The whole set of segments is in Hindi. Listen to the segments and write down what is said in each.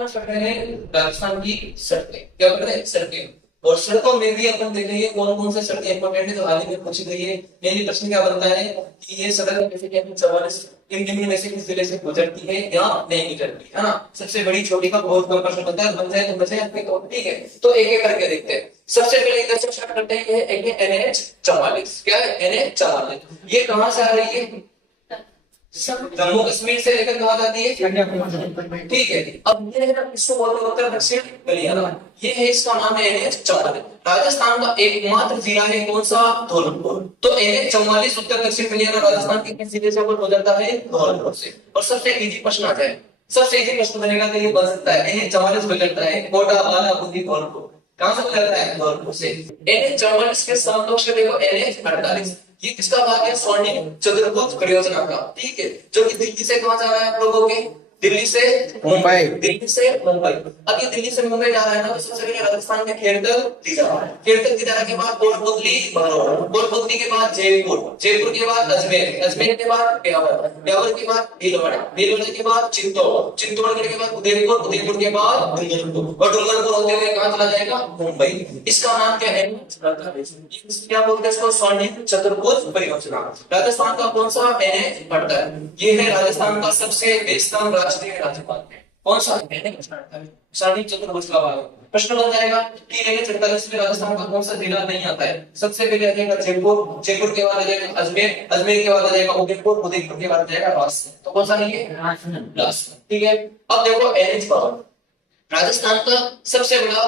अपना पढ़ रहे हैं राजस्थान की सड़कें, क्या पढ़ रहे हैं सड़कें। और सड़कों में भी अपन देख रहे हैं कौन कौन से सड़कें इंपॉर्टेंट है, तो हाल ही में पूछी गई है। मेरी प्रश्न क्या बनता है कि ये सड़क जैसे कि 44 इन निम्न में से किस जिले से गुजरती है या नहीं गुजरती है ना। सबसे बड़ी छोटी का बहुत कम प्रश्न बनता है, बन जाए तो बचे आपके तो ठीक है। तो एक एक करके देखते हैं। सबसे पहले इधर से स्टार्ट करते हैं, ये NH 44। क्या है NH 44? ये कहां से आ रही है? जम्मू कश्मीर से लेकर कहां जाती है? ठीक है। अब ये है ना, इसको बोलते हैं उत्तर दक्षिण हरियाणा। ये है, इसका नाम है NH 44। राजस्थान का एकमात्र जिला है कौन सा? धौलपुर। तो NH 44 उत्तर दक्षिण हरियाणा राजस्थान के किस जिले से गुजरता है? धौलपुर से। और सबसे इजी प्रश्न आ जाए, सबसे इजी प्रश्न बनेगा तो ये बन सकता है NH 44 गुजरता है कोटा बाला बुद्धि धौलपुर। कहां से गुजरता है? धौलपुर से। NH 44 के समकक्ष देखो NH 48। ये किसका भाग है? स्वर्णिम चतुर्भुज परियोजना का। ठीक है, जो कि दिल्ली से कहां जा रहा है आप लोगों के? दिल्ली से मुंबई, दिल्ली से मुंबई। अब ये दिल्ली से मुंबई जा रहा है ना, तो सबसे पहले राजस्थान में खेड़तल तिजारा, खेड़तल तिजारा के बाद कोटपुतली भरौर, कोटपुतली के बाद जयपुर, जयपुर के बाद अजमेर, अजमेर के बाद ब्यावर, ब्यावर के बाद भीलवाड़ा, भीलवाड़ा के बाद चित्तौड़, चित्तौड़गढ़ के बाद उदयपुर, उदयपुर के बाद डूंगरपुर, और डूंगरपुर होते हुए कहां चला जाएगा? मुंबई। इसका नाम क्या है? क्या बोलते हैं इसको? स्वर्णिम चतुर्भुज परियोजना। राजस्थान का कौन सा NH पड़ता है? ये है राजस्थान का सबसे व्यस्तम राष्ट्रीय राजमार्ग है। कौन सा? स्वर्णिम चतुर्भुज का भाग। प्रश्न बन जाएगा कि NH 48 में राजस्थान का कौन सा जिला नहीं आता है? सबसे पहले आ जाएगा जयपुर, जयपुर के बाद आ जाएगा अजमेर, अजमेर के बाद आ जाएगा उदयपुर, उदयपुर के बाद आ जाएगा राजस्थान। तो कौन सा नहीं है? राजस्थान। ठीक है। अब देखो NH 52, राजस्थान का सबसे बड़ा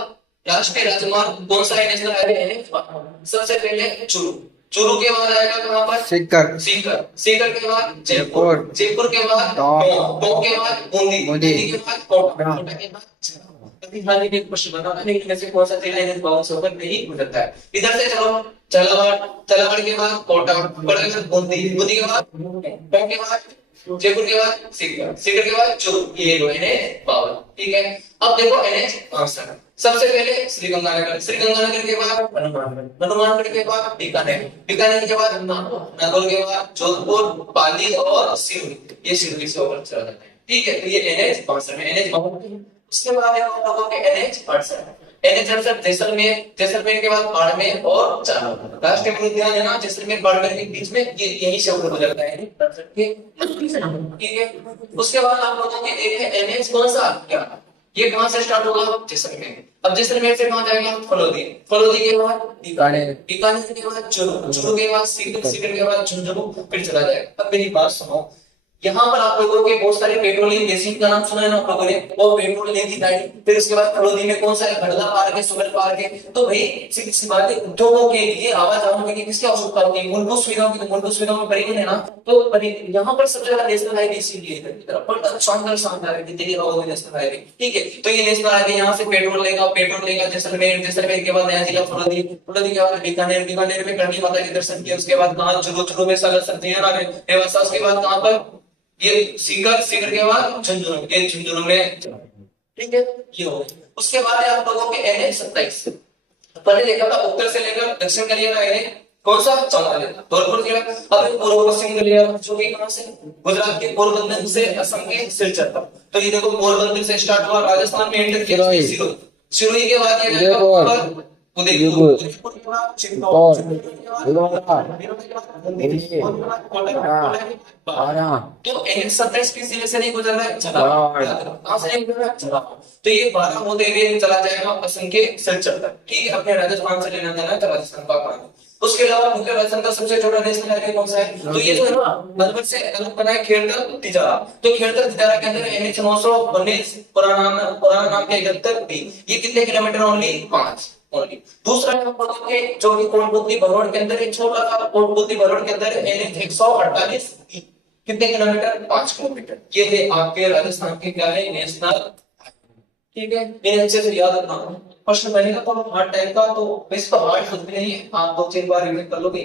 राष्ट्रीय राजमार्ग कौन सा है? National highway NH 52। सबसे पहले चूरू, चूरू के बाद आएगा कहां पर? सीकर, सीकर, सीकर के बाद जयपुर, जयपुर के बाद टोंक के बाद बूंदी, बूंदी के बाद कोटा, कोटा के बाद हाल ही क्वेश्चन बना था, लेकिन ऐसे कौन सा जिला NH 52 से होकर नहीं गुजरता है? इधर से चलो, झालावाड़, झालावाड़ के बाद कोटा, कोटा के बाद बूंदी, बूंदी के बाद टोंक के बाद जयपुर के बाद सीकर, सीकर के बाद चूरू। ये दो NH 52। ठीक है। अब देखो NH 62। सबसे पहले श्रीगंगानगर, श्रीगंगानगर के बाद हनुमानगढ़, हनुमानगढ़ के बाद बीकानेर, बीकानेर के बाद नागौर, नागौर के बाद जोधपुर, पाली और सिरोही। ये सिरोही से होकर चला जाता है। ठीक है। तो ये NH 62 में NH 52। उसके बाद है हम लोगों के NH 68। NH 68 जैसलमेर, जैसलमेर के बाद बाड़मेर और जालौर। राष्ट्रीय उद्यान है ना जैसलमेर बाड़मेर के बीच में, ये यही से होकर गुजरता है। ठीक है। उसके बाद आप लोगों के एक है NH कौन सा? क्या ये कहां से स्टार्ट होगा? जैसलमेर। अब जैसलमेर से कहां जाएगा? फलोदी, फलोदी के बाद बीकानेर, बीकानेर के बाद चूरू, चूरू के बाद सीकर, सीकर के बाद झुंझुनू, फिर चला जाएगा। अब मेरी बात सुनो, यहाँ पर आप लोगों के बहुत सारे पेट्रोलियम बेसिन का नाम सुना है ना आप लोगों ने, और पेट्रोलियम की गाड़ी। फिर उसके बाद फलोदी में कौन सा है? भड़ला पार्क है, सुगर पार्क है। तो भाई सीधी सी बात है, उद्योगों के लिए, आवाजाही के लिए किसकी आवश्यकता होती है? मूलभूत सुविधाओं की। तो मूलभूत सुविधाओं में परिवहन है ना, तो यहाँ पर सबसे ज्यादा नेशनल हाईवे इसीलिए है की तरफ पर शानदार शानदार है दिल्ली रोड नेशनल हाईवे। ठीक है। तो ये नेशनल हाईवे यहाँ से पेट्रोल लेगा, पेट्रोल लेगा जैसलमेर, जैसलमेर के बाद नया जिला फलोदी, फलोदी के बाद बीकानेर, बीकानेर में करणी माता के दर्शन किए। उसके बाद कहाँ? चूरू, चूरू में सागर सब्जियां आ गए। उसके बाद कहाँ पर? ये सीकर, सीकर के बाद झुंझुनू, ये झुंझुनू में। ठीक है। ये हो गया। उसके बाद है आप लोगों के NH 27। पहले देखा था उत्तर से लेकर दक्षिण का लिया था कौन सा? 44। धौलपुर के बाद अब पूर्व पश्चिम का लिया, जो कि कहां से? गुजरात के पोरबंदर से असम के सिलचर तक। तो ये देखो पोरबंदर से स्टार्ट हुआ, राजस्थान में एंटर किया सिरोही, सिरोही के बाद ये उदयपुर, उदयपुर के बाद चित्तौड़, तो NH 27 किस जिले से नहीं गुजर रहा है? कहां से नहीं गुजर रहा है? तो ये 12 होते हुए चला जाएगा असम के सिलचर तक। ठीक है। अपने राजस्थान से लेना देना तो राजस्थान का काम। उसके अलावा मुख्य राजस्थान का सबसे छोटा नेशनल हाईवे कौन सा है? तो ये जो है ना अलवर से अलग बना है खेड़तल तिजारा। तो खेड़तल तिजारा के अंदर NH 919 पुराना नाम के 71B। ये कितने किलोमीटर? Only 5 only. दूसरा है के जो कि कोटपुतली भरौड़ के अंदर एक छोटा सा कोटपुतली भरौड़ के अंदर NH 148B। कितने किलोमीटर? 5 किलोमीटर। ये है आपके राजस्थान के क्या है? नेशनल। ठीक है। ये अच्छे से याद रखना। प्रश्न बनेगा तो हार्ड टाइप का, तो इसका हार्ड कुछ भी नहीं है, आप 2-3 बार रिवीजन कर लोगे।